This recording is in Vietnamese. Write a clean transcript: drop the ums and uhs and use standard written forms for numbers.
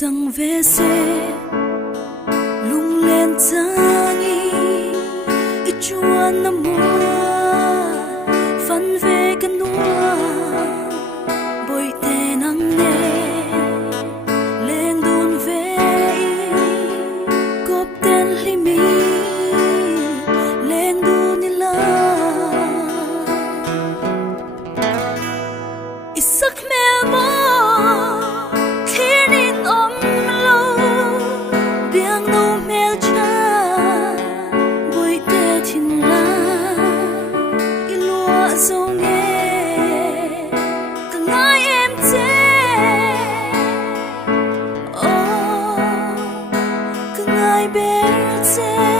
chẳng về xe lung lên tangi ít chuan na mua phân về cái núa bồi tê nắng nề lên đun về cốp tên li mi lên đun ni la isak mel mo dấu nghe cứ ngái em thế cứ ngái bé thế